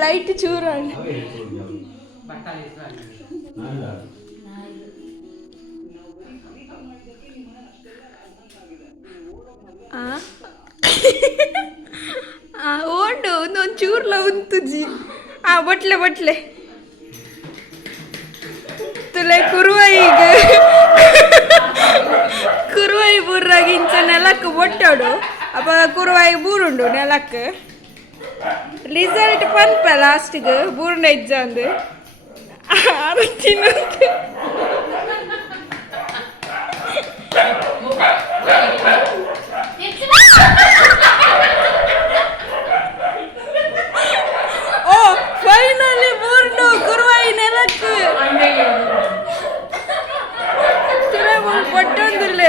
light ಚೂರ ಓಂಡು ಒಂದೊಂದು ಚೂರ್ಲ ಉಂತುಜಿ ಬಟ್ಲೆ ಬಟ್ಲೆ ತುಲೆ ಕುರುವಾಯಿ ಬೂರ್ರಾಗ ಇಂಚ ನೆಲಕ್ಕೆ ಬೊಟ್ಟೋಡು ಅಪ್ಪ ಕುರುವಾಯಿ ಬೂರುಂಡು ನೆಲಕ್ಕೆ ರಿಸಲ್ಟ್ ಪನ್ಪ ಲಾಸ್ಟ್ಗೆ ಬೂರ್ನ ಇಜ್ಜಂದು ತಿನ್ನೋದು ಓ ಫೈನಲಿ ಬೂರ್ನು ಕುರುವಾಯಿ ನೆಲಕ್ಕೆ ಪೊಟ್ಟೊಂದಿಲ್ಲ